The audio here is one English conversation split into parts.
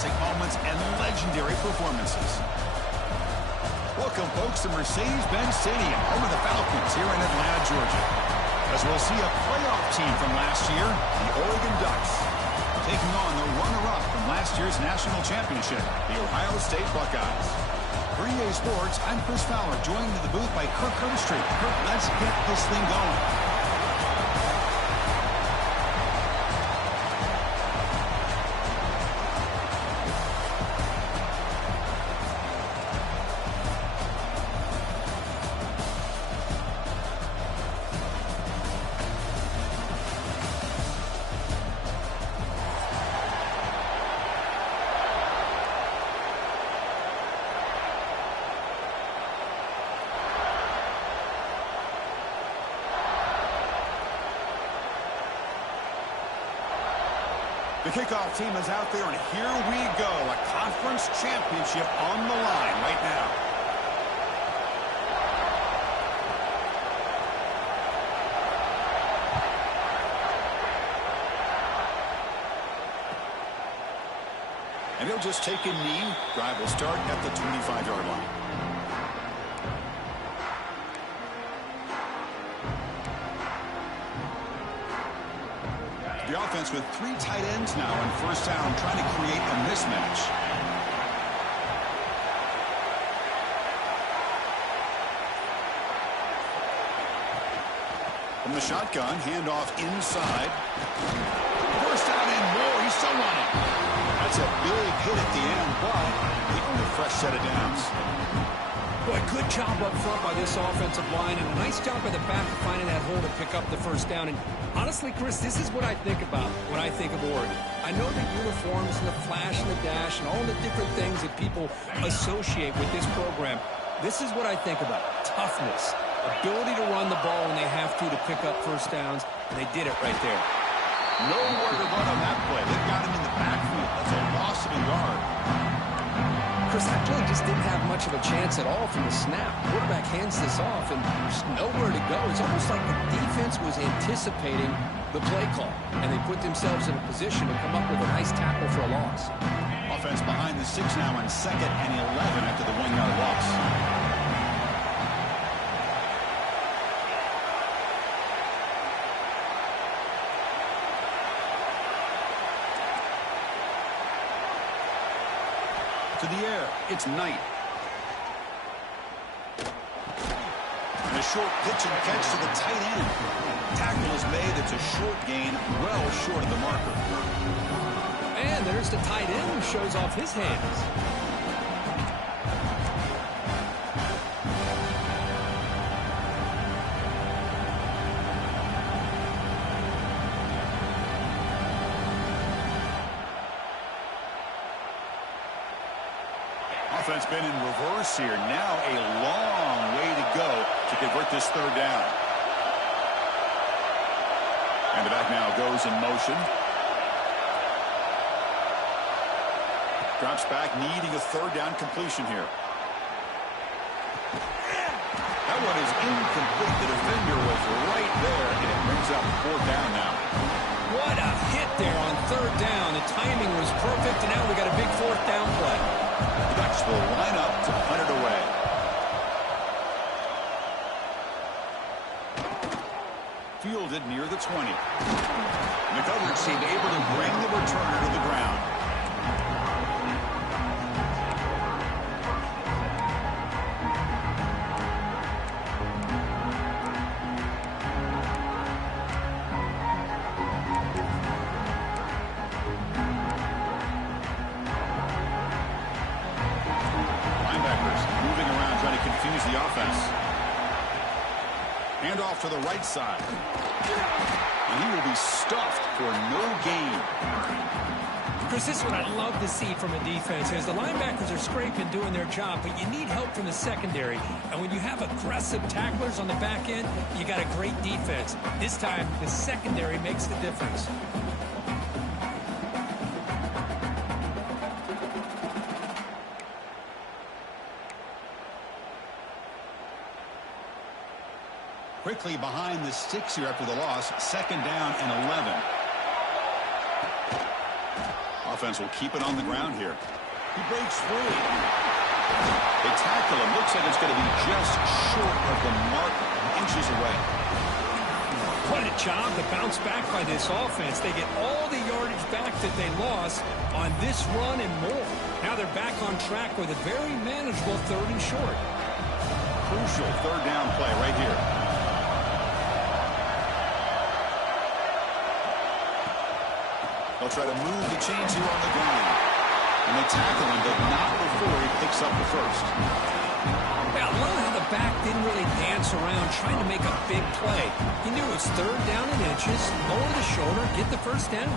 classic moments and legendary performances. Welcome, folks, to Mercedes-Benz Stadium, home of the Falcons here in Atlanta, Georgia. As we'll see a playoff team from last year, the Oregon Ducks, taking on the runner-up from last year's national championship, the Ohio State Buckeyes. For EA Sports, I'm Chris Fowler, joined in the booth by Kirk Herbstreit. Kirk, let's get this thing going. The kickoff team is out there, and here we go. A conference championship on the line right now. And he'll just take a knee. Drive will start at the 25-yard line. The offense with 3 tight ends now on first down, trying to create a mismatch. From the shotgun, handoff inside. First down and more. He's still running. That's a big hit at the end, but he earned a fresh set of downs. Boy, good job up front by this offensive line, and a nice job by the back of finding that hole to pick up the first down. And honestly, Chris, this is what I think about when I think of Oregon. I know the uniforms and the flash and the dash and all the different things that people associate with this program. This is what I think about. Toughness, ability to run the ball when they have to pick up first downs, and they did it right there. Nowhere to run on that play. They've got him in the backfield. That's a loss of a yard. Chris, that play just didn't have much of a chance at all from the snap. Quarterback hands this off, and there's nowhere to go. It's almost like the defense was anticipating the play call, and they put themselves in a position to come up with a nice tackle for a loss. Offense behind the 6 now on 2nd and 11 after the 1-yard loss. To the air, it's Knight. And a short pitch and catch to the tight end. Tackle is made. It's a short gain, well short of the marker. And there's the tight end who shows off his hands. Offense been in reverse here. Now a long way to go to convert this 3rd down. And the back now goes in motion. Drops back, needing a 3rd down completion here. That one is incomplete. The defender was right there, and it brings up 4th down now. What a hit there on 3rd down. The timing was perfect, and now we got a big 4th down play. The Ducks will line up to punt it away. Fielded near the 20. The coverage seemed able to bring the returner to the ground. The offense. Hand off to the right side. And he will be stuffed for no gain. Chris, this is what I love to see from a defense. As the linebackers are scraping, doing their job, but you need help from the secondary. And when you have aggressive tacklers on the back end, you got a great defense. This time, the secondary makes the difference. Quickly behind the sticks here after the loss. 2nd down and 11. Offense will keep it on the ground here. He breaks free. They tackle him. Looks like it's going to be just short of the mark, inches away. What a job to bounce back by this offense. They get all the yardage back that they lost on this run and more. Now they're back on track with a very manageable 3rd and short. Crucial 3rd down play right here. They'll try to move the chains here on the ground. And they tackle him, but not before he picks up the first. Yeah, I love how the back didn't really dance around trying to make a big play. He knew it was 3rd down in inches, lower the shoulder, get the first down.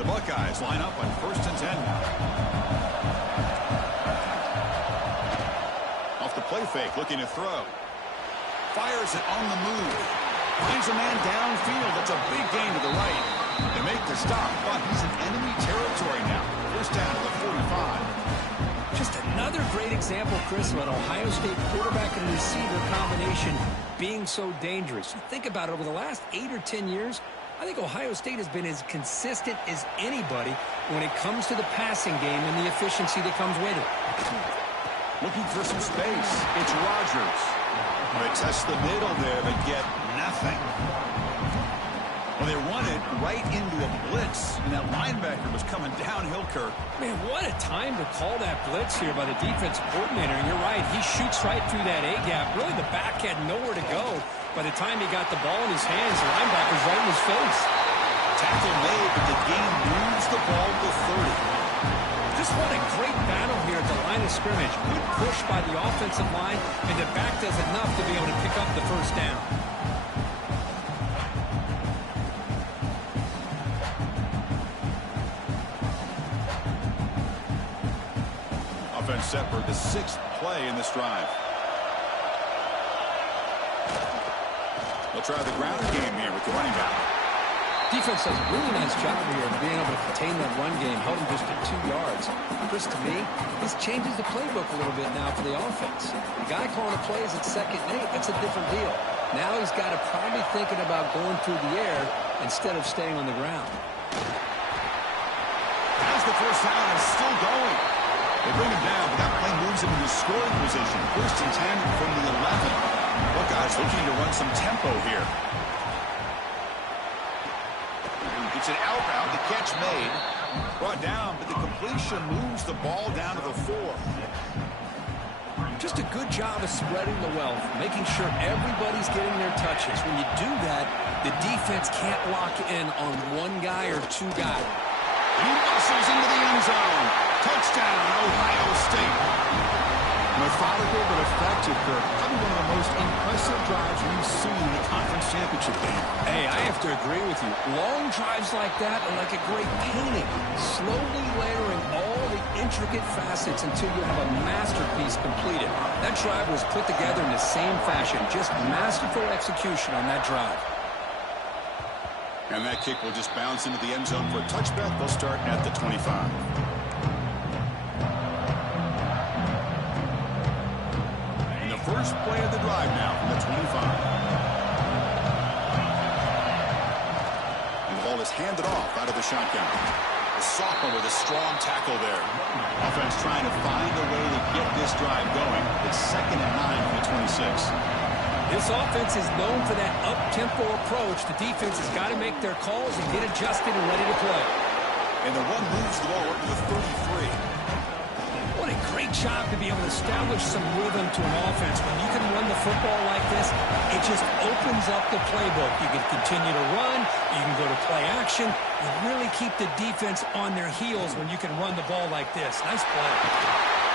The Buckeyes line up on 1st and 10 now. Off the play fake, looking to throw. Fires it on the move. Finds a man downfield. That's a big gain to the right. They make the stop, but he's in enemy territory now. First down to the 45. Just another great example, Chris, of an Ohio State quarterback and receiver combination being so dangerous. Think about it, over the last 8 or 10 years, I think Ohio State has been as consistent as anybody when it comes to the passing game and the efficiency that comes with it. Looking for some space. It's Rodgers. They test the middle there, but get nothing. Well, they run it right into a blitz, and that linebacker was coming downhill, Kirk. Man, what a time to call that blitz here by the defensive coordinator. And you're right, he shoots right through that A-gap. Really, the back had nowhere to go. By the time he got the ball in his hands, the linebacker's right in his face. Tackle made, but the game moves the ball to 30. Just what a great battle here at the line of scrimmage. Good push by the offensive line, and the back does enough to be able to pick up the first down. Offense set for the 6th play in this drive. They'll try the ground game here with the running back. Defense does a really nice job here of being able to contain that run game, held him just at 2 yards. Chris, to me, this changes the playbook a little bit now for the offense. The guy calling the plays at 2nd and 8, that's a different deal. Now he's got to probably thinking about going through the air instead of staying on the ground. As the first down is still going. They bring him down, but that play moves him into scoring position. 1st and 10 from the 11. Buckeyes looking to run some tempo here. It's an out route, the catch made. Brought down, but the completion moves the ball down to the 4. Just a good job of spreading the wealth, making sure everybody's getting their touches. When you do that, the defense can't lock in on one guy or 2 guys. He muscles into the end zone. Touchdown, Ohio State. Methodical but effective, Kirk. Probably one of the most impressive drives we've seen in the conference championship game. Hey, I have to agree with you. Long drives like that are like a great painting, slowly layering all the intricate facets until you have a masterpiece completed. That drive was put together in the same fashion, just masterful execution on that drive. And that kick will just bounce into the end zone for a touchback. They'll start at the 25. First play of the drive now from the 25. And the ball is handed off out of the shotgun. The sophomore with a strong tackle there. Offense trying to find a way to get this drive going. It's 2nd and 9 from the 26. This offense is known for that up-tempo approach. The defense has got to make their calls and get adjusted and ready to play. And the run moves the ball into the 33. What a great job to be able to establish some rhythm to an offense. When you can run the football like this, it just opens up the playbook. You can continue to run. You can go to play action. You really keep the defense on their heels when you can run the ball like this. Nice play.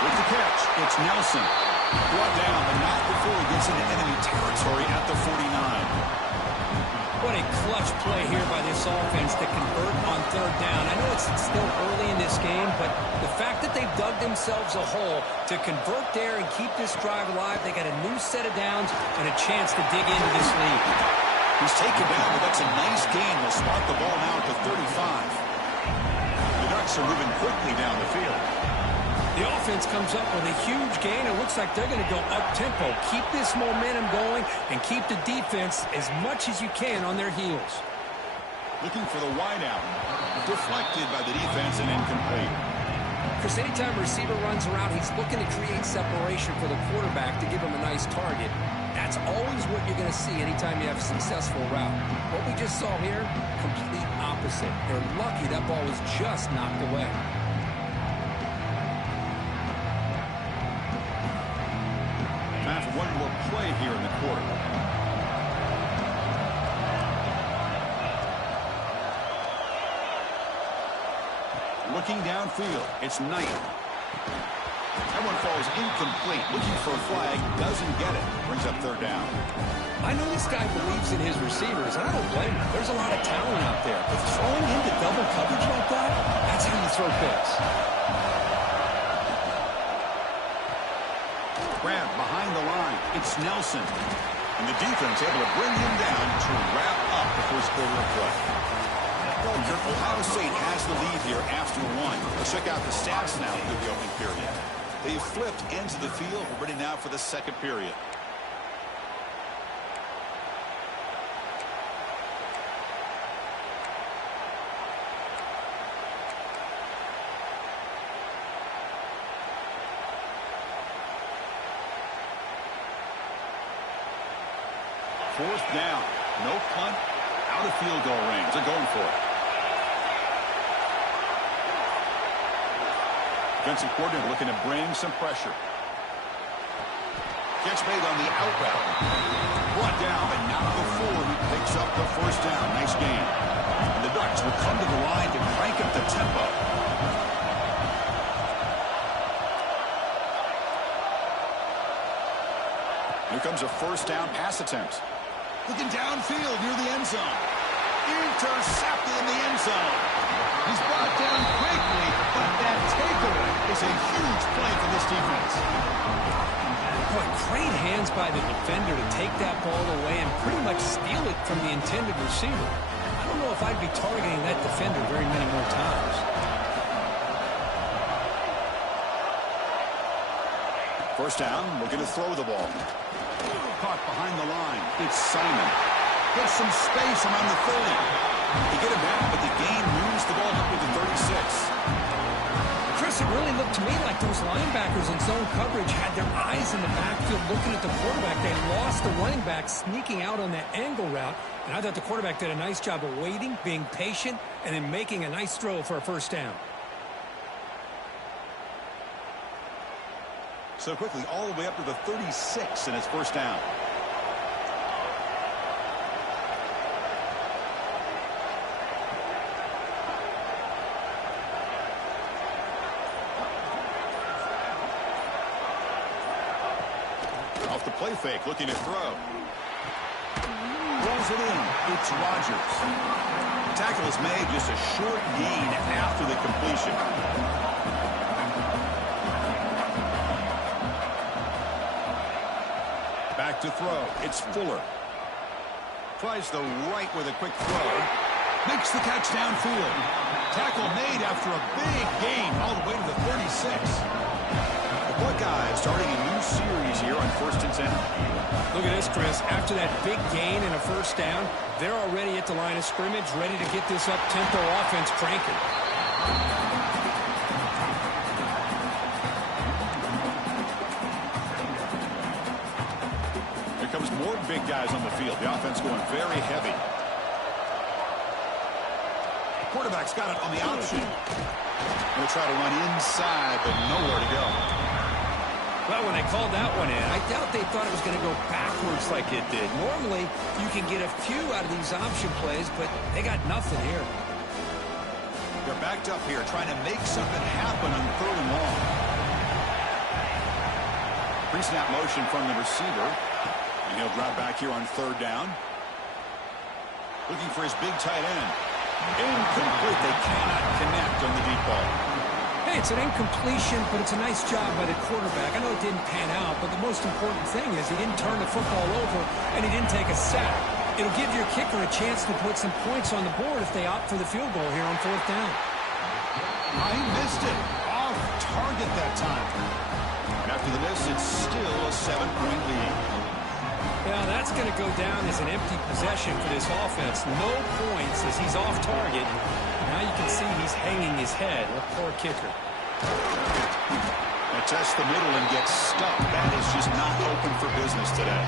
With the catch, it's Nelson. Brought down, but not before he gets into enemy territory at the 49. What a clutch play here by this offense to convert on 3rd down. I know it's still early in this game, but the fact that they've dug themselves a hole to convert there and keep this drive alive, they got a new set of downs and a chance to dig into this lead. He's taken down, but that's a nice gain. They'll spot the ball now at the 35. The Ducks are moving quickly down the field. The offense comes up with a huge gain. It looks like they're going to go up-tempo. Keep this momentum going and keep the defense as much as you can on their heels. Looking for the wide out. Deflected by the defense and incomplete. Chris, anytime a receiver runs around, he's looking to create separation for the quarterback to give him a nice target. That's always what you're going to see anytime you have a successful route. What we just saw here, complete opposite. They're lucky that ball was just knocked away. Time for one more play here in the quarter. Looking downfield, it's Knight. That one falls incomplete. Looking for a flag, doesn't get it. Brings up third down. I know this guy believes in his receivers, and I don't blame him. There's a lot of talent out there. But throwing into double coverage like that, that's how you throw picks. Grab behind the line. It's Nelson. And the defense able to bring him down to wrap up the first quarter of play. Ohio State has the lead here after one. Let's check out the stats now through the opening period. They've flipped ends of the field. We're ready now for the second period. Fourth down. No punt. Out of field goal range. They're going for it. Defensive coordinator looking to bring some pressure. Catch made on the out route. Brought down, but not before he picks up the first down. Nice game. And the Ducks will come to the line to crank up the tempo. Here comes a first down pass attempt. Looking downfield near the end zone. Intercepted in the end zone. He's brought down quickly, but that takeaway is a huge play for this defense. Boy, great hands by the defender to take that ball away and pretty much steal it from the intended receiver. I don't know if I'd be targeting that defender very many more times. First down, we're going to throw the ball. Caught behind the line. It's Simon. Gets some space around the 30. They get him back, but the game moves the ball up with the 36. Chris, it really looked to me like those linebackers in zone coverage had their eyes in the backfield looking at the quarterback. They lost the running back sneaking out on that angle route, and I thought the quarterback did a nice job of waiting, being patient, and then making a nice throw for a first down. So quickly, all the way up to the 36 in his first down. Off the play fake, looking to throw. Rolls it in. It's Rodgers. The tackle is made, just a short gain after the completion. Back to throw. It's Fuller. Tries the right with a quick throw. Makes the catch downfield. Tackle made after a big gain all the way to the 36. The Buckeyes starting a new series here on 1st and 10. Look at this, Chris. After that big gain and a first down, they're already at the line of scrimmage, ready to get this up-tempo offense cranking. More big guys on the field. The offense going very heavy. Quarterback's got it on the option. Going to try to run inside, but nowhere to go. Well, when they called that one in, I doubt they thought it was going to go backwards like it did. Normally, you can get a few out of these option plays, but they got nothing here. They're backed up here, trying to make something happen on 3rd and long. Pre-snap motion from the receiver. And he'll drop back here on 3rd down. Looking for his big tight end. Incomplete. They cannot connect on the deep ball. Hey, it's an incompletion, but it's a nice job by the quarterback. I know it didn't pan out, but the most important thing is he didn't turn the football over and he didn't take a sack. It'll give your kicker a chance to put some points on the board if they opt for the field goal here on 4th down. He missed it. Off target that time. And after the miss, it's still a 7-point lead. Now that's going to go down as an empty possession for this offense. No points as he's off target. Now you can see he's hanging his head. A poor kicker. Tests the middle and gets stuck. That is just not open for business today.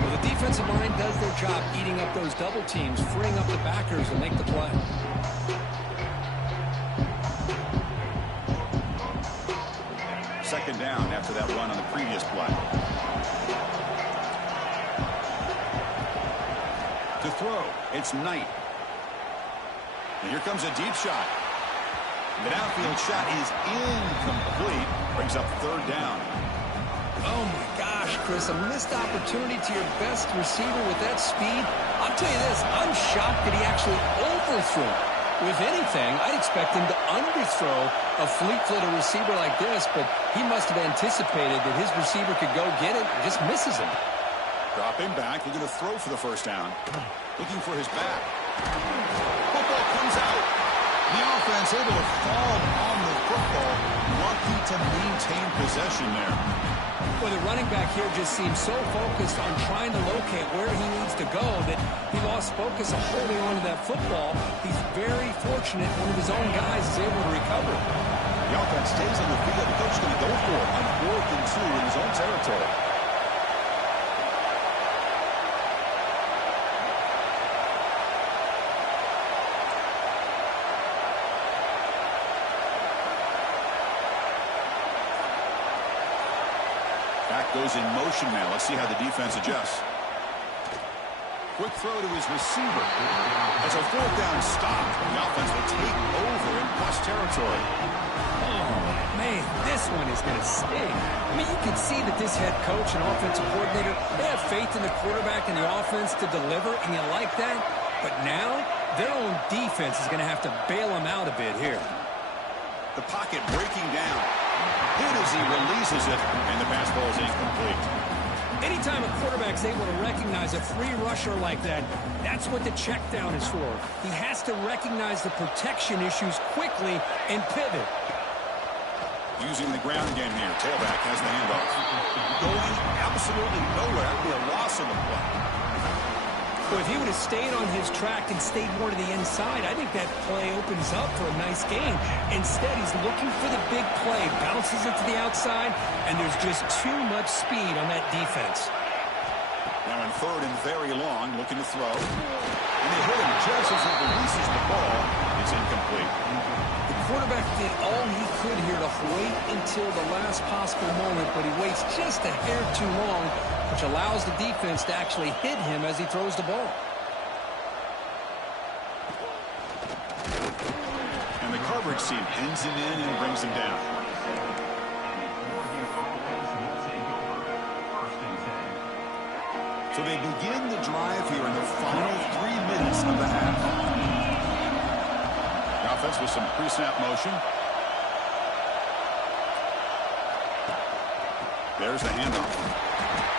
Well, the defensive line does their job eating up those double teams, freeing up the backers to make the play. Second down after that run on the previous play. To throw, it's Knight. And here comes a deep shot. The downfield shot is incomplete. Brings up third down. Oh, my gosh, Chris, a missed opportunity to your best receiver with that speed. I'll tell you this, I'm shocked that he actually overthrew. If anything, I'd expect him to underthrow a fleet-footed receiver like this, but he must have anticipated that his receiver could go get it and just misses him. Dropping back, looking to throw for the first down. Looking for his back. Football comes out. The offense able to fall on the football. Lucky to maintain possession there. Well, the running back here just seems so focused on trying to locate where he needs to go that he lost focus of holding on to that football. He's very fortunate one of his own guys is able to recover. The offense stays on the field. The coach is going to go for it on 4th and 2 in his own territory. Goes in motion now. Let's see how the defense adjusts. Quick throw to his receiver. As a 4th down stop, the offense will take over in plus territory. Oh, man, this one is going to sting. I mean, you can see that this head coach and offensive coordinator, they have faith in the quarterback and the offense to deliver, and you like that. But now, their own defense is going to have to bail them out a bit here. The pocket breaking down. Hit as he releases it, and the pass ball is incomplete. Anytime a quarterback's able to recognize a free rusher like that, that's what the check down is for. He has to recognize the protection issues quickly and pivot. Using the ground game here. Tailback has the handoff. Going absolutely nowhere. That would be a loss on the play. Well, if he would have stayed on his track and stayed more to the inside, I think that play opens up for a nice gain. Instead, he's looking for the big play, bounces it to the outside, and there's just too much speed on that defense. Now in 3rd and very long, looking to throw. And they hit him just as he releases the ball. It's incomplete. The quarterback did all he could here to wait until the last possible moment, but he waits just a hair too long, which allows the defense to actually hit him as he throws the ball. And the coverage team pins him in and brings him down. So they begin the drive here in the final 3 minutes of the half. The offense with some pre-snap motion. There's the handoff.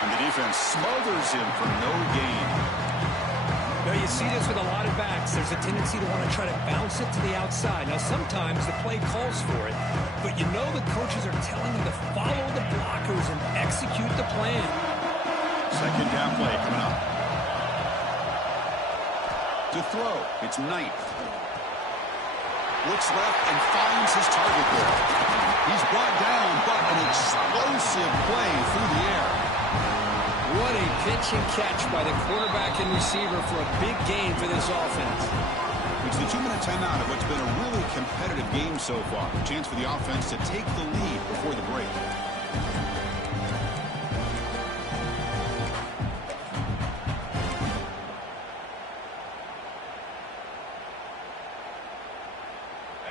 And the defense smothers him for no gain. Now you see this with a lot of backs. There's a tendency to want to try to bounce it to the outside. Now sometimes the play calls for it, but you know the coaches are telling you to follow the blockers and execute the plan. Second down play coming up. To throw, it's Knight. Looks left and finds his target there. He's brought down, but an explosive play through the air. What a pitch and catch by the quarterback and receiver for a big gain for this offense. It's the 2-minute timeout of what's been a really competitive game so far. A chance for the offense to take the lead before the break.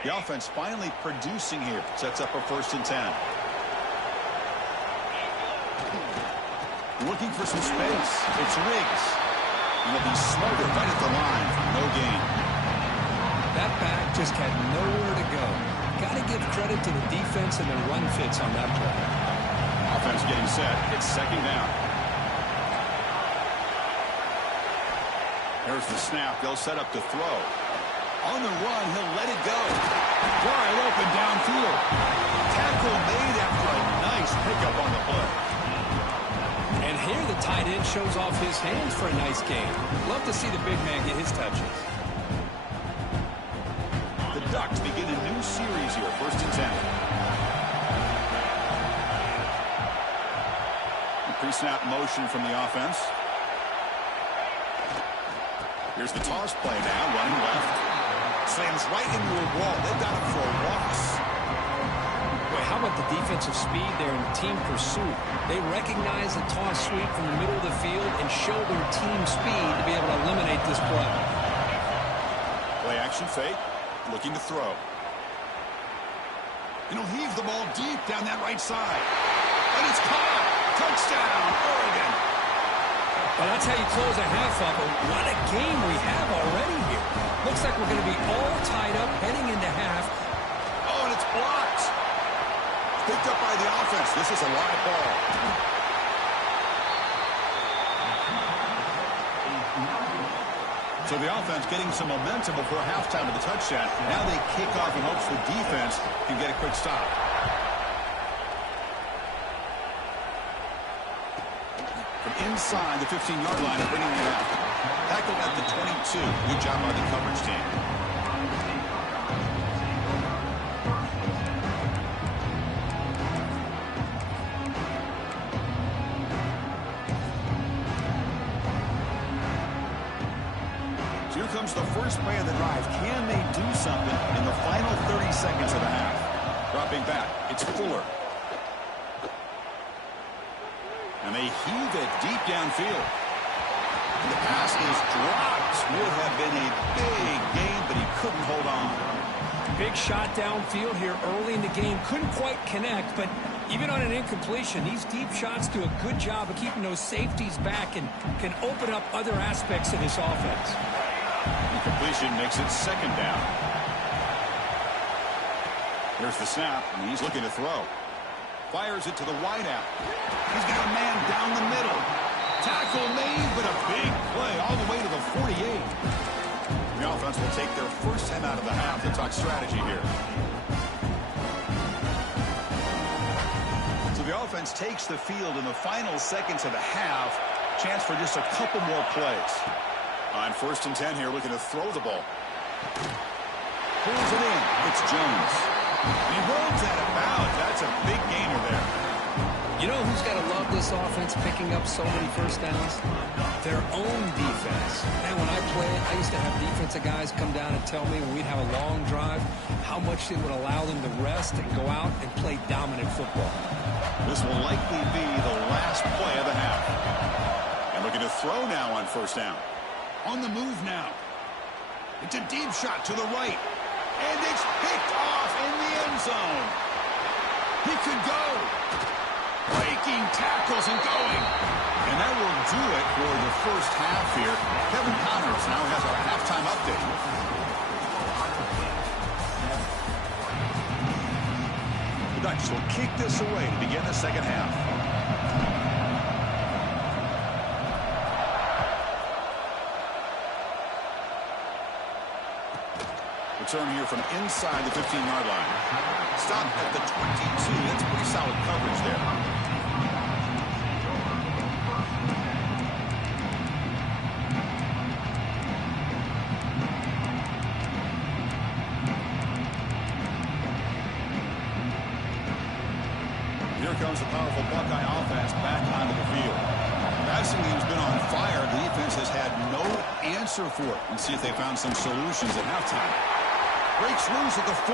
The offense finally producing here. Sets up a 1st and 10. Looking for some space. It's Riggs. And he'll be smothered right at the line for no gain. That back just had nowhere to go. Got to give credit to the defense and the run fits on that play. Offense getting set. It's 2nd down. There's the snap. They'll set up to throw. On the run, he'll let it go. Wide open downfield. Tackle made after a nice pickup on the play. And here the tight end shows off his hands for a nice gain. Love to see the big man get his touches. The Ducks begin a new series here, 1st and 10. Pre-snap motion from the offense. Here's the toss play now, running left. Slams right into a wall. They've got him for a loss. Boy, how about the defensive speed there in team pursuit? They recognize the toss sweep from the middle of the field and show their team speed to be able to eliminate this play. Play action fake, looking to throw. And he'll heave the ball deep down that right side. And it's caught. Touchdown, Oregon. Well, that's how you close a half up. What a game we have already here. Looks like we're going to be all tied up heading into half. Oh, and it's blocked. Picked up by the offense. This is a live ball. So the offense getting some momentum before halftime with the touchdown. Now they kick off in hopes the defense can get a quick stop. Inside the 15-yard line and bringing it out. Tackled at the 22. Good job by the coverage team. So here comes the first play of the drive. Can they do something in the final 30 seconds of the half? Dropping back. It's Fuller. And they heave it deep downfield. And the pass is dropped. Would have been a big game, but he couldn't hold on. Big shot downfield here early in the game. Couldn't quite connect, but even on an incompletion, these deep shots do a good job of keeping those safeties back and can open up other aspects of this offense. Incompletion makes it 2nd down. Here's the snap, and he's looking to throw. Fires it to the wideout. He's got a man down the middle. Tackle made, but a big play all the way to the 48. The offense will take their first time out of the half. They talk strategy here. So the offense takes the field in the final seconds of the half. Chance for just a couple more plays. On 1st and 10 here, looking to throw the ball. Pulls it in. It's Jones. He rolls that about. That's a big gainer there. You know who's got to love this offense picking up so many first downs? Their own defense. And when I played, I used to have defensive guys come down and tell me when we'd have a long drive how much it would allow them to rest and go out and play dominant football. This will likely be the last play of the half. And looking to throw now on 1st down. On the move now. It's a deep shot to the right. And it's picked off in the end zone. He could go. Breaking tackles and going. And that will do it for the first half here. Kevin Connors now has our halftime update. The Ducks will kick this away to begin the second half. Return here from inside the 15-yard line. Stop at the 22. That's pretty solid coverage there. Here comes the powerful Buckeye offense back onto the field. Passing game's been on fire. The defense has had no answer for it. Let's see if they found some solutions at halftime. Breaks loose at the 40.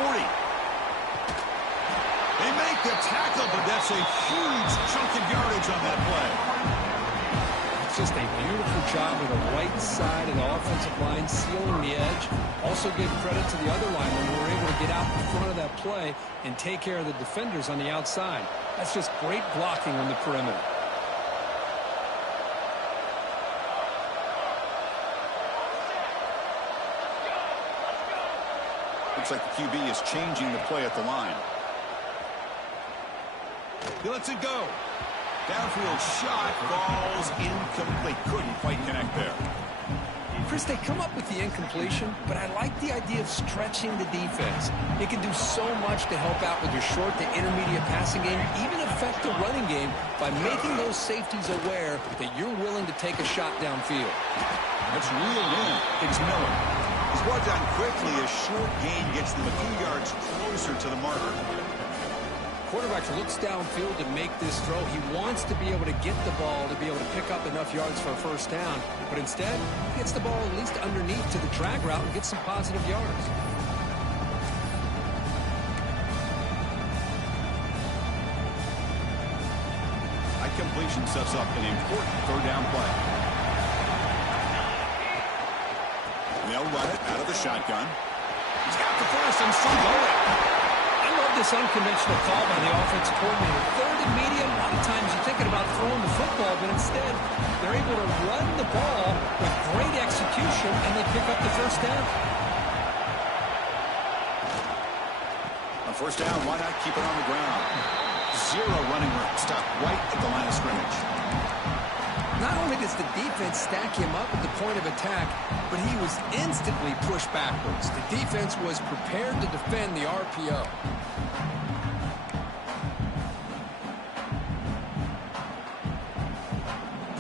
They make the tackle, but that's a huge chunk of yardage on that play. It's just a beautiful job with the right side of the offensive line, sealing the edge. Also give credit to the other linemen who were able to get out in front of that play and take care of the defenders on the outside. That's just great blocking on the perimeter. Looks like the QB is changing the play at the line. He lets it go. Downfield shot falls incomplete. Couldn't quite connect there. Chris, they come up with the incompletion, but I like the idea of stretching the defense. It can do so much to help out with your short to intermediate passing game, even affect the running game by making those safeties aware that you're willing to take a shot downfield. That's reeled in. It's Miller. He's brought down quickly. A short gain gets them a few yards closer to the marker. Quarterback looks downfield to make this throw. He wants to be able to get the ball to be able to pick up enough yards for a first down. But instead, he gets the ball at least underneath to the drag route and gets some positive yards. That completion sets up an important third down play. They'll run it out of the shotgun. He's got the first and still going. This unconventional call by the offense coordinator. Third and medium, a lot of times you're thinking about throwing the football, but instead they're able to run the ball with great execution, and they pick up the first down. On first down, why not keep it on the ground? Zero running room. Stop right at the line of scrimmage. Not only does the defense stack him up at the point of attack, but he was instantly pushed backwards. The defense was prepared to defend the RPO.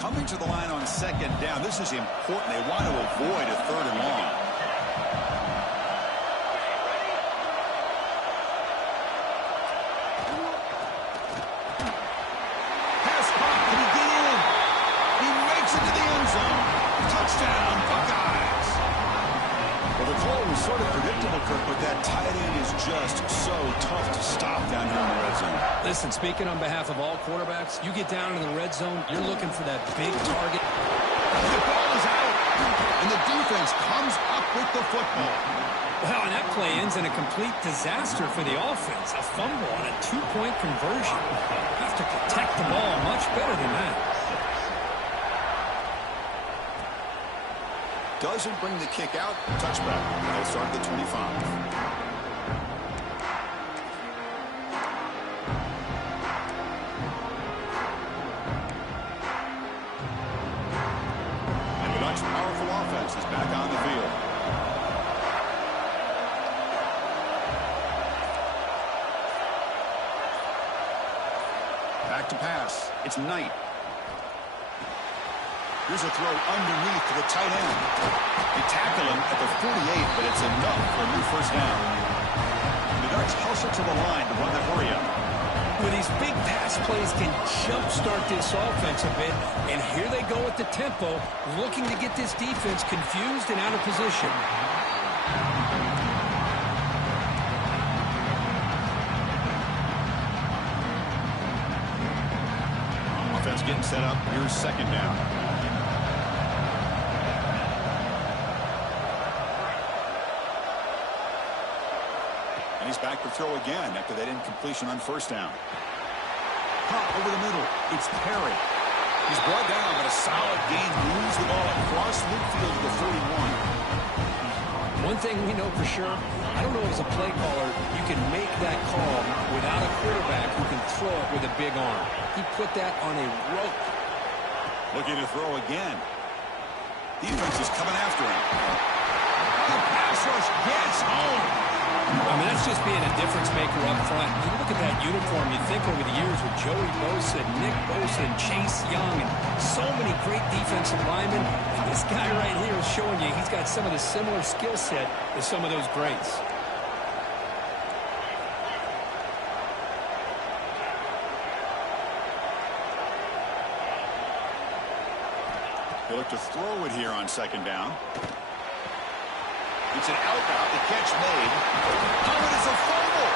Coming to the line on second down. This is important. They want to avoid a third and long. Pass caught. Can he get in? He makes it to the end zone. Touchdown, Buckeyes. Well, the call was sort of predictable, Kirk, but that tight end is just so tough to stop down here in the red zone. Listen, speaking on behalf of all quarterbacks, you get down in the red zone, you're looking for that big target. The ball is out, and the defense comes up with the football. Well, and that play ends in a complete disaster for the offense. A fumble on a two-point conversion. Have to protect the ball much better than that. Doesn't bring the kick out. Touchback. They'll start at the 25. Powerful offense is back on the field. Back to pass. It's Knight. Here's a throw underneath to the tight end. They tackle him at the 48, but it's enough for a new first down. The Ducks hustle to the line to run the hurry-up. With these big pass plays can jumpstart this offense a bit, and here they go at the tempo, looking to get this defense confused and out of position. Offense getting set up. Here's second down. And he's back to throw again after that incompletion on first down. Pop over the middle. It's Perry. He's brought down, but a solid gain moves the ball across midfield to the 41. One thing we know for sure, I don't know as a play caller, you can make that call without a quarterback who can throw it with a big arm. He put that on a rope. Looking to throw again. Defense is coming after him. The pass rush gets home. I mean, that's just being a difference maker up front. You look at that uniform, you think over the years with Joey Bosa, Nick Bosa, and Chase Young, and so many great defensive linemen. And this guy right here is showing you he's got some of the similar skill set as some of those greats. They look to throw it here on second down. It's an out route. The catch made. Oh, it is a fumble.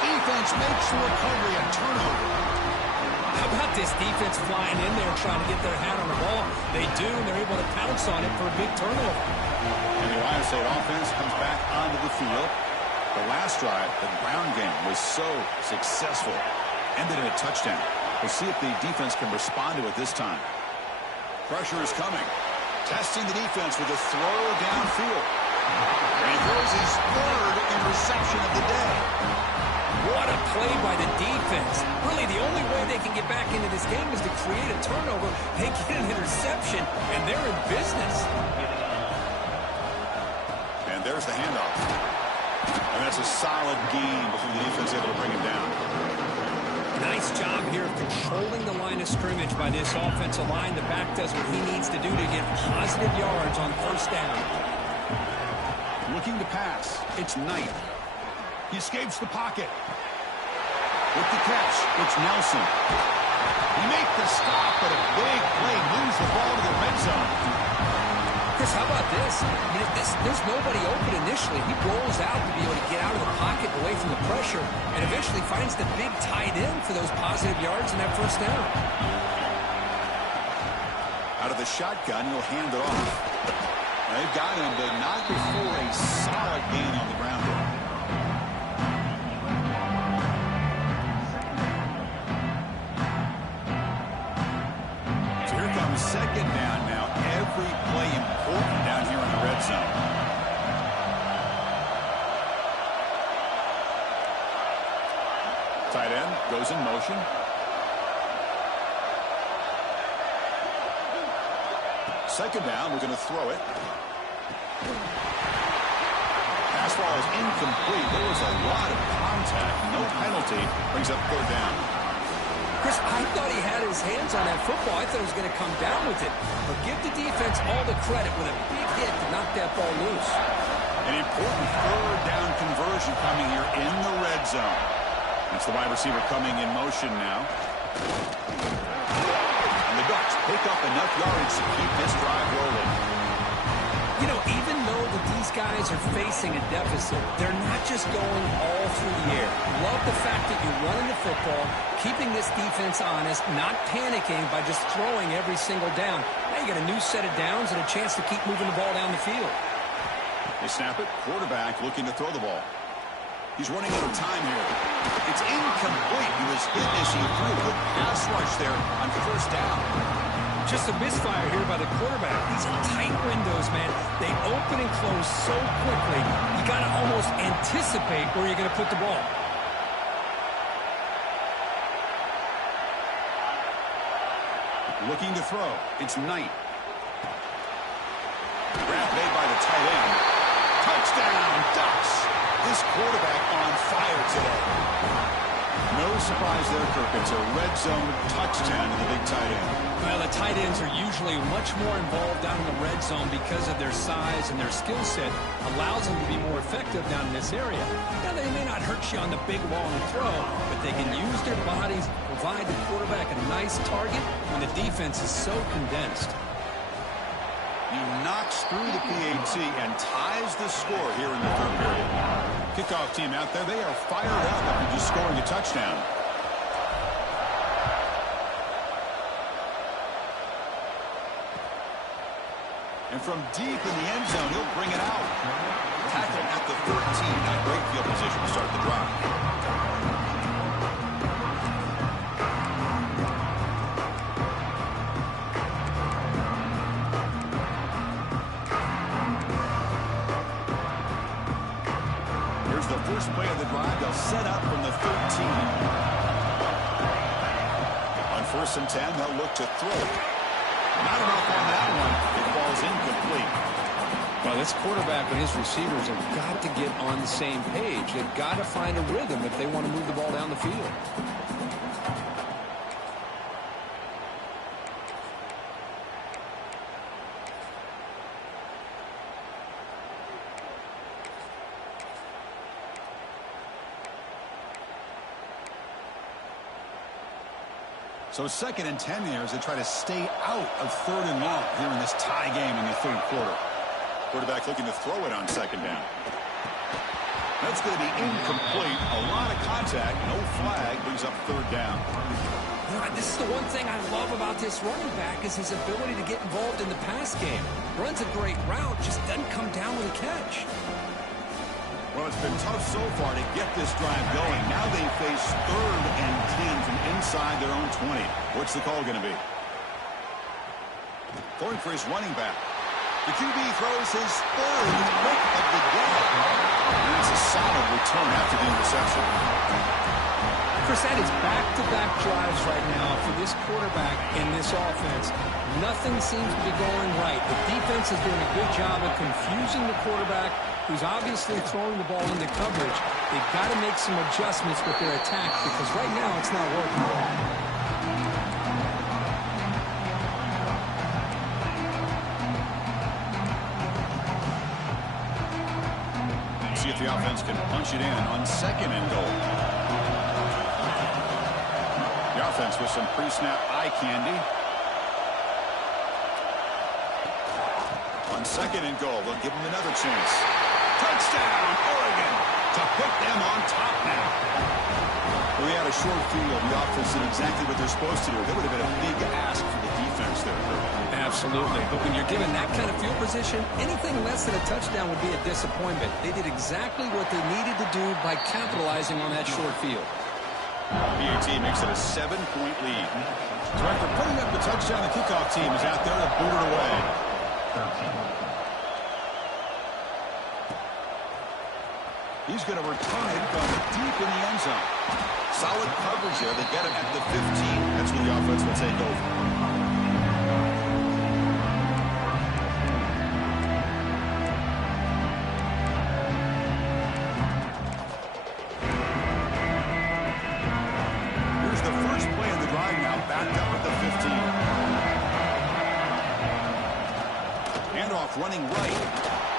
Defense makes the recovery, a turnover. How about this defense flying in there trying to get their hand on the ball? They do, and they're able to pounce on it for a big turnover. And the Ohio State offense comes back onto the field. The last drive, the ground game, was so successful. Ended in a touchdown. We'll see if the defense can respond to it this time. Pressure is coming. Testing the defense with a throw downfield. And he throws his third interception of the day. What a play by the defense. Really, the only way they can get back into this game is to create a turnover. They get an interception, and they're in business. There's the handoff. And that's a solid gain before the defense able to bring him down. Nice job here of controlling the line of scrimmage by this offensive line. The back does what he needs to do to get positive yards on first down. Looking to pass. It's Knight. He escapes the pocket. With the catch, it's Nelson. He makes the stop, but a big play moves the ball to the red zone. Chris, how about this? I mean, there's nobody open initially. He rolls out to be able to get out of the pocket away from the pressure and eventually finds the big tight end for those positive yards and that first down. Out of the shotgun, he'll hand it off. They've got him, but not before a solid gain on the ground there. So here comes second down now. Every play important down here in the red zone. Tight end goes in motion. Second down, we're going to throw it. Pass ball is incomplete. There was a lot of contact. No penalty. Brings up third down. Chris, I thought he had his hands on that football. I thought he was going to come down with it. But give the defense all the credit with a big hit to knock that ball loose. An important third down conversion coming here in the red zone. That's the wide receiver coming in motion now. And the Ducks pick up enough yardage to keep this drive rolling. You know, even though these guys are facing a deficit, they're not just going all through the air. Love the fact that you're running the football, keeping this defense honest, not panicking by just throwing every single down. Now you got a new set of downs and a chance to keep moving the ball down the field. They snap it. Quarterback looking to throw the ball. He's running out of time here. It's incomplete. He was hit as he threw a good pass rush there on first down. Just a misfire here by the quarterback. These are tight windows, man. They open and close so quickly. You got to almost anticipate where you're going to put the ball. Looking to throw. It's Knight. Grab made by the tight end. Touchdown, Ducks. This quarterback on fire today. No surprise there, Kirk. It's a red zone touchdown to the big tight end. Well, the tight ends are usually much more involved down in the red zone because of their size and their skill set allows them to be more effective down in this area. Now, they may not hurt you on the big long throw, but they can use their bodies, provide the quarterback a nice target when the defense is so condensed. He knocks through the PAT and ties the score here in the third period. Kickoff team out there, they are fired up after just scoring a touchdown. And from deep in the end zone, he'll bring it out. Tackle at the 13. Not great field position to start the drive. First play of the drive, they'll set up from the 13. On 1st and 10, they'll look to throw it. Not enough on that one. It falls incomplete. Well, this quarterback and his receivers have got to get on the same page. They've got to find a rhythm if they want to move the ball down the field. So 2nd and 10 here as they try to stay out of 3rd and long here in this tie game in the third quarter. Quarterback looking to throw it on 2nd down. That's going to be incomplete. A lot of contact. No flag. Brings up 3rd down. This is the one thing I love about this running back is his ability to get involved in the pass game. Runs a great route, just doesn't come down with a catch. Well, it's been tough so far to get this drive going. Now they face 3rd and 10 from inside their own 20. What's the call going to be? Going for his running back. The QB throws his 3rd pick of the day. And it's a solid return after the interception. Chris, that is back-to-back drives right now for this quarterback in this offense. Nothing seems to be going right. The defense is doing a good job of confusing the quarterback, who's obviously throwing the ball into coverage. They've got to make some adjustments with their attack because right now it's not working. See if the offense can punch it in on 2nd and goal. The offense with some pre-snap eye candy. On 2nd and goal, they'll give them another chance. Touchdown, Oregon, to put them on top now. Well, they had a short field. The offense did exactly what they're supposed to do. That would have been a big ask for the defense there. Absolutely. But when you're given that kind of field position, anything less than a touchdown would be a disappointment. They did exactly what they needed to do by capitalizing on that short field. PAT makes it a 7-point lead. So after putting up the touchdown, the kickoff team is out there to boot it away. He's going to return it from deep in the end zone. Solid coverage there. They get him at the 15. That's where the offense will take over. Running right.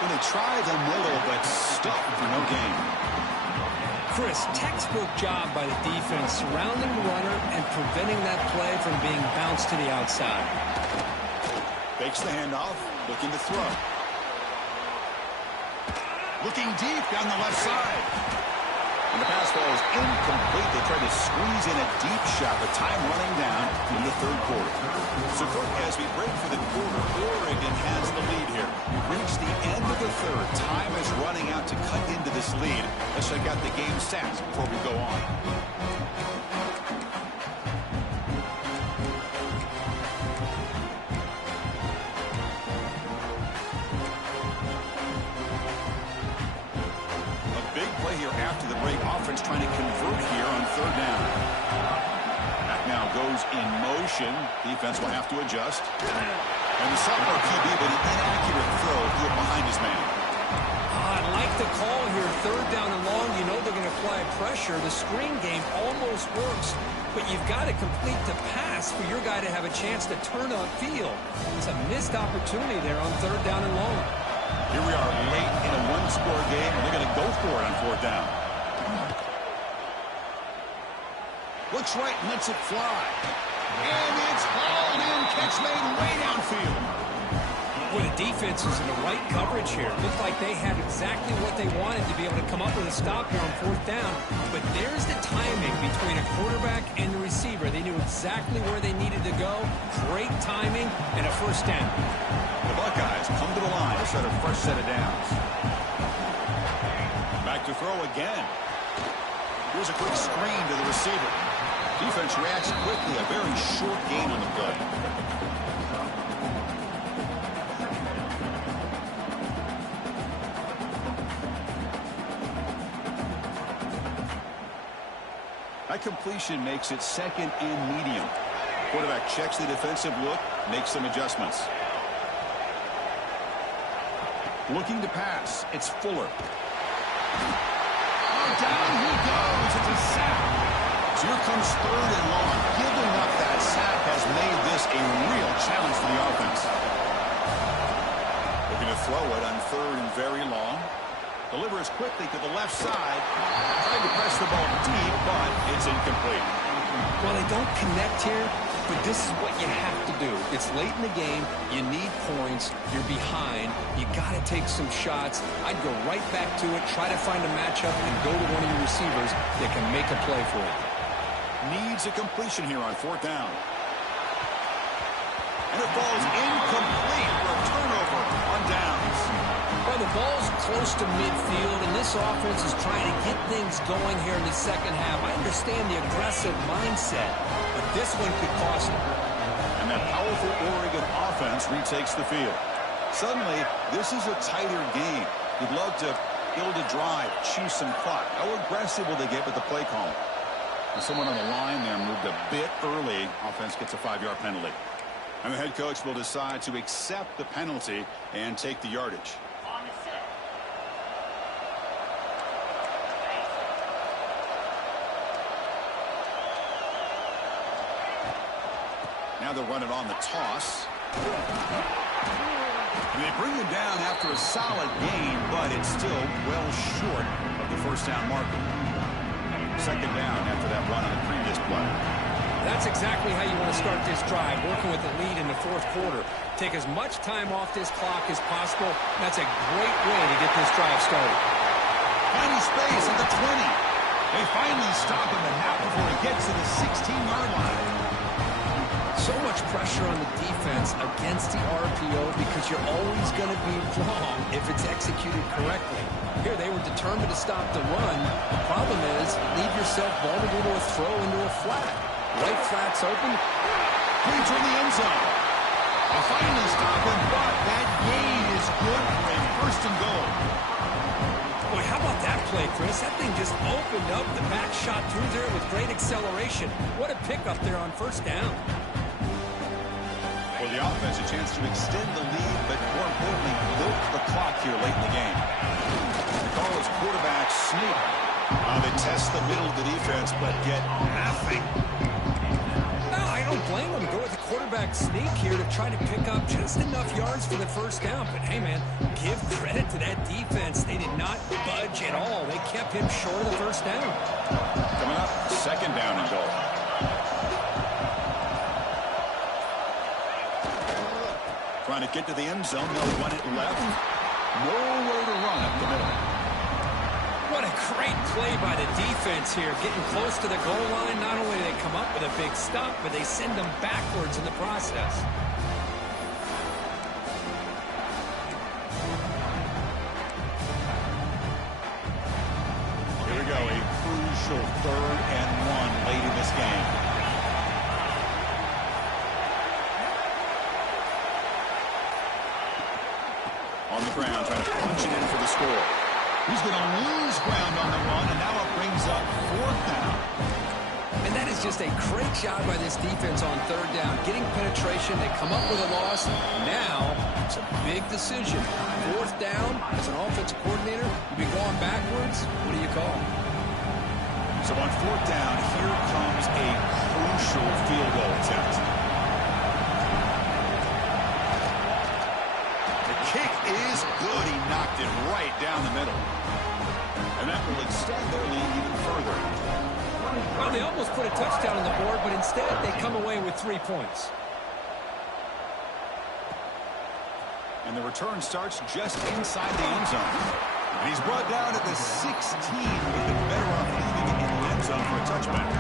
When they try the middle, but stuck for no gain. Chris, textbook job by the defense surrounding the runner and preventing that play from being bounced to the outside. Fakes the handoff, looking to throw. Looking deep down the left side. And the pass ball is incomplete. They try to squeeze in a deep shot, but time running down in the 3rd quarter. So, Kirk, as we break for the quarter, Oregon has the lead here. We've reached the end of the 3rd. Time is running out to cut into this lead. Let's check out the game stats before we go on. After the break, offense trying to convert here on 3rd down. Back now goes in motion. Defense will have to adjust. And the sophomore QB with an inaccurate throw here behind his man. I like the call here. 3rd down and long. You know they're going to apply pressure. The screen game almost works, but you've got to complete the pass for your guy to have a chance to turn upfield. It's a missed opportunity there on 3rd down and long. Here we are late in a 1-score game, and they're going to go for it on 4th down. Looks right and lets it fly. And it's hauled in. Catch made way downfield. Well, the defense is in the right coverage here. Looked like they had exactly what they wanted to be able to come up with a stop here on 4th down. But there's the timing between a quarterback and the receiver. They knew exactly where they needed to go. Great timing and a 1st down. The Buckeyes come to the line to set a fresh set of downs. Back to throw again. Here's a quick screen to the receiver. Defense reacts quickly. A very short gain on the play. That completion makes it 2nd and medium. Quarterback checks the defensive look, makes some adjustments. Looking to pass. It's Fuller. Oh, down he goes. It's a sack. So here comes 3rd and long. Giving up that sack has made this a real challenge for the offense. Looking to throw it on 3rd and very long. Delivers quickly to the left side. Trying to press the ball deep, but it's incomplete. Well, they don't connect here, but this is what you have to do. It's late in the game. You need points. You're behind. You got to take some shots. I'd go right back to it, try to find a matchup, and go to one of your receivers that can make a play for you. Needs a completion here on 4th down. And it falls incomplete for a turnover on downs. Well, the ball's close to midfield, and this offense is trying to get things going here in the 2nd half. I understand the aggressive mindset, but this one could cost them. And that powerful Oregon offense retakes the field. Suddenly, this is a tighter game. You'd love to build a drive, choose some clock. How aggressive will they get with the play call? Someone on the line there moved a bit early. Offense gets a 5-yard penalty. And the head coach will decide to accept the penalty and take the yardage. Now they'll run it on the toss. And they bring him down after a solid gain, but it's still well short of the first down marker. Second down after that run on the previous play. That's exactly how you want to start this drive, working with the lead in the fourth quarter. Take as much time off this clock as possible. That's a great way to get this drive started. Finding space at the 20. They finally stop him at half before he gets to the 16-yard line. So much pressure on the defense against the RPO because you're always going to be wrong if it's executed correctly. Here they were determined to stop the run. The problem is leave yourself vulnerable to a throw into a flat. Right flat's open. Points in the end zone. They finally stop him, but that gain is good for a first and goal. Boy, how about that play, Chris? That thing just opened up. The back shot through there with great acceleration. What a pickup there on first down. For the offense, a chance to extend the lead, but more importantly, milk the clock here late in the game. The call is quarterback sneak. They test the middle of the defense, but get nothing. No, I don't blame them. Go with the quarterback sneak here to try to pick up just enough yards for the first down. But, hey, man, give credit to that defense. They did not budge at all. They kept him short of the first down. Coming up, second down and goal. Trying to get to the end zone. They'll run it left. Nowhere to run up the middle. What a great play by the defense here. Getting close to the goal line. Not only do they come up with a big stop, but they send them backwards in the process. Here we go. A crucial 3rd and 1 late in this game. On the ground, trying to punch it in for the score. He's going to lose ground on the run, and now it brings up 4th down. And that is just a great job by this defense on 3rd down. Getting penetration, they come up with a loss. Now, it's a big decision. 4th down, as an offensive coordinator, you'll be going backwards. What do you call? So on 4th down, here comes a crucial field goal attempt. Is good. He knocked it right down the middle. And that will extend their lead even further. Well, they almost put a touchdown on the board, but instead they come away with 3 points. And the return starts just inside the end zone. And he's brought down at the 16. We've been better off leaving it in the end zone for a touchback.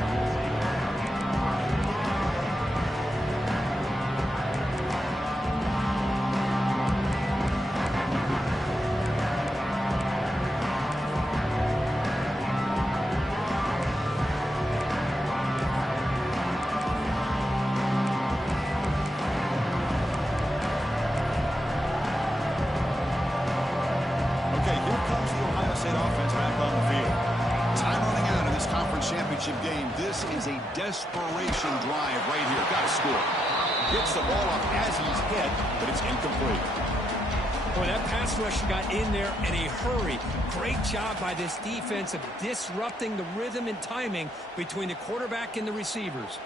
Game. This is a desperation drive right here. Got to score. Gets the ball up as he's hit, but it's incomplete. Boy, that pass rush got in there in a hurry. Great job by this defense of disrupting the rhythm and timing between the quarterback and the receivers.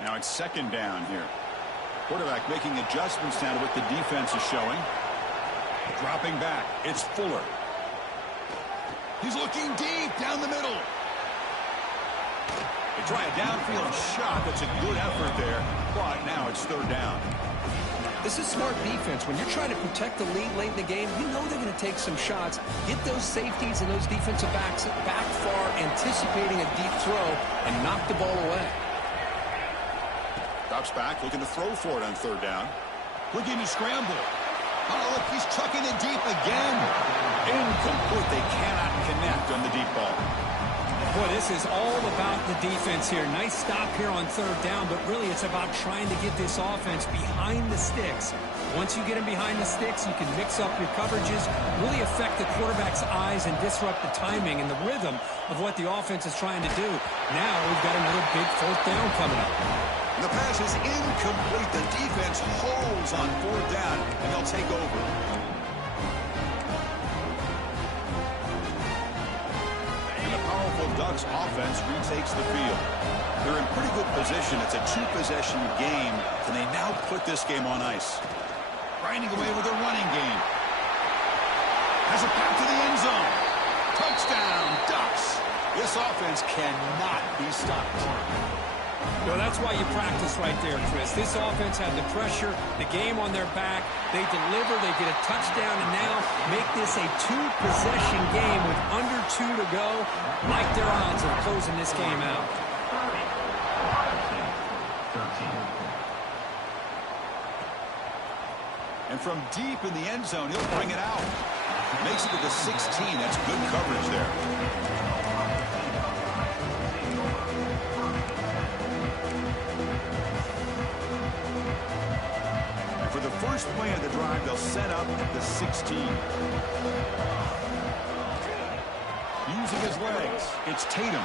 Now it's second down here. Quarterback making adjustments now to what the defense is showing. Dropping back. It's Fuller. He's looking deep down the middle. They try a downfield shot. That's a good effort there. But now it's 3rd down. This is smart defense. When you're trying to protect the lead late in the game, you know they're going to take some shots. Get those safeties and those defensive backs back far, anticipating a deep throw, and knock the ball away. Drops back, looking to throw for it on 3rd down. Looking to scramble. Oh, look, he's chucking it deep again. Incomplete. They cannot connect on the deep ball. Boy, this is all about the defense here. Nice stop here on third down, but really it's about trying to get this offense behind the sticks. Once you get them behind the sticks, you can mix up your coverages, really affect the quarterback's eyes and disrupt the timing and the rhythm of what the offense is trying to do. Now we've got another big fourth down coming up. The pass is incomplete. The defense holds on fourth down, and they'll take over. And the powerful Ducks offense retakes the field. They're in pretty good position. It's a two-possession game. Can they now put this game on ice? Grinding away with a running game. Has a path to the end zone. Touchdown, Ducks. This offense cannot be stopped. Well, that's why you practice right there, Chris. This offense had the pressure, the game on their back. They deliver, they get a touchdown, and now make this a two-possession game with under 2 to go. Like their odds of closing this game out. And from deep in the end zone, he'll bring it out. Makes it to the 16. That's good coverage there. And for the first play of the drive, they'll set up at the 16. Using his legs, it's Tatum.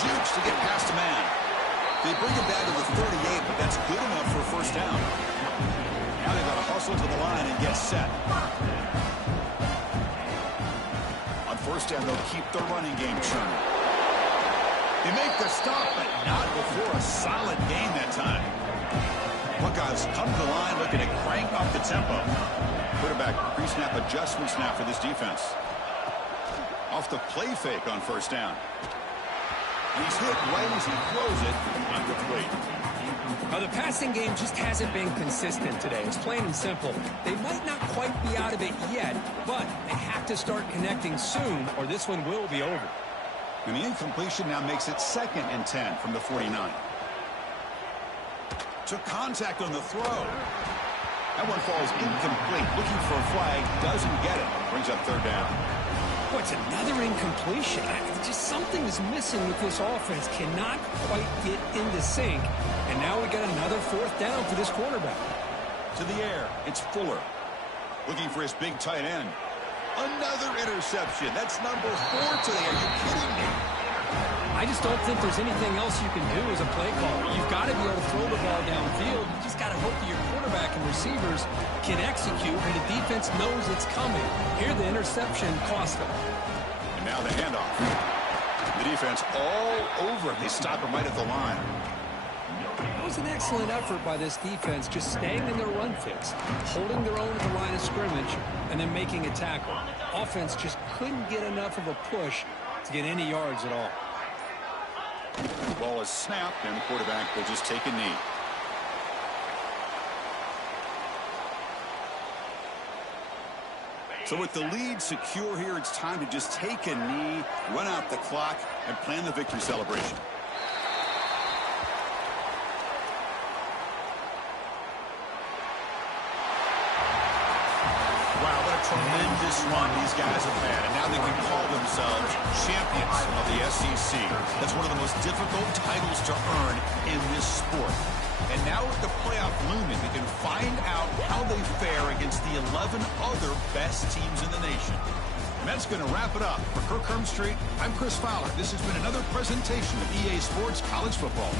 Jukes to get past a man. They bring it down to the 38, but that's good enough for a first down. Now they've got to hustle to the line and get set. On first down, they'll keep the running game churning. They make the stop, but not before a solid gain that time. Buckeyes come to the line looking to crank up the tempo. Quarterback pre-snap adjustments now for this defense. Off the play fake on first down. And he's hit right as he throws it. Incomplete. Now, the passing game just hasn't been consistent today. It's plain and simple. They might not quite be out of it yet, but they have to start connecting soon, or this one will be over. And the incompletion now makes it 2nd and 10 from the 49. Took contact on the throw. That one falls incomplete. Looking for a flag. Doesn't get it. Brings up third down. Boy, it's another incompletion. Just something is missing with this offense. Cannot quite get into sync. And now we got another fourth down for this quarterback. To the air, it's Fuller. Looking for his big tight end. Another interception. That's number 4 today. Are you kidding me? I just don't think there's anything else you can do as a play caller. You've got to be able to throw the ball downfield. You just got to hope that your quarterback and receivers can execute, and the defense knows it's coming. Here, the interception cost them. And now the handoff. The defense all over it. They stop him right at the line. It was an excellent effort by this defense, just staying in their run fix, holding their own at the line of scrimmage, and then making a tackle. Offense just couldn't get enough of a push to get any yards at all. The ball is snapped, and the quarterback will just take a knee. So with the lead secure here, it's time to just take a knee, run out the clock, and plan the victory celebration. Wow, what a tremendous run these guys have had, and now they can call themselves champions of the SEC. That's one of the most difficult titles to earn in this sport. And now with the playoff looming, we can find out how they fare against the 11 other best teams in the nation. And that's going to wrap it up. For Kirk Herbstreit, I'm Chris Fowler. This has been another presentation of EA Sports College Football.